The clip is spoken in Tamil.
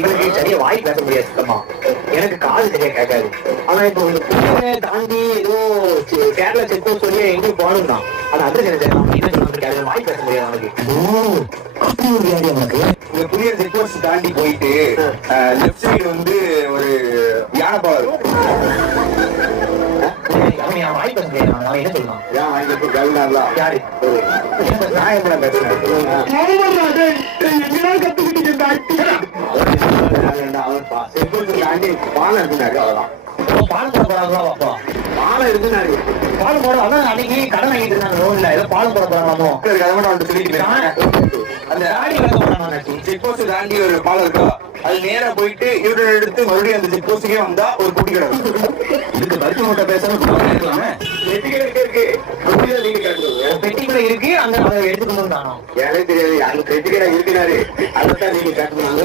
இவனுக்கு சரியா வாய் பேச முடியாது சுத்தமா. எனக்கு காது சரியா கேட்காது. ஆனா இப்போ இந்த புள்ளைய தாண்டி ஏதோ கேரளா செக் போஸ்ட் சொல்லி எங்கேயும் போகணும் தான். ஆனா அது என்ன சொல்லிட்டு வாய் பேச முடியாது அவனுக்கு. அப்படி ஒரு வியாதி அவனுக்கு. இந்த புதிய செக் போஸ்ட் தாண்டி போயிட்டு லெஃப்ட் சைடு வந்து ஒரு யானைப்பாலம் இருக்கும். அவன் வாய் பேச முடியாது. அவன் என்ன சொல்லலாம்? ஏன் வாங்கி கவினார்லாம் யாரு நியாயமெல்லாம் பேசுறேன். செக் போஸ்ட் தாண்டி பாலம் இருக்குனாரு அவ்வளவுதான். பாலம் போட போறாங்களா? அப்பா பாலம் இருக்குனாரு. பாலம் போட அதான் அன்னைக்கு கடன் வாங்கிட்டு இருந்தாங்க ரோட்ல. ஏதோ பாலம் போட போறாங்களாமோ. அந்த செக் போஸ்ட் தாண்டி ஒரு பாலம் இருக்கா, அது நேரா போயிட்டு இவரோட எடுத்து மறுபடியும் அந்த செக் போஸ்டுக்கே வந்தா ஒரு குட்டி கடை இதுக்கு பருத்தி மூட்டை பேசாம இருக்கு. நீங்க கேட்டுக்கோங்க. பெட்டி கூட இருக்கு. அந்த எடுத்துக்கணும் தானோ எனக்கு தெரியாது. அந்த பெட்டி கடை இருக்கிறாரு. அதைத்தான் நீங்க கேட்டுக்கணும்.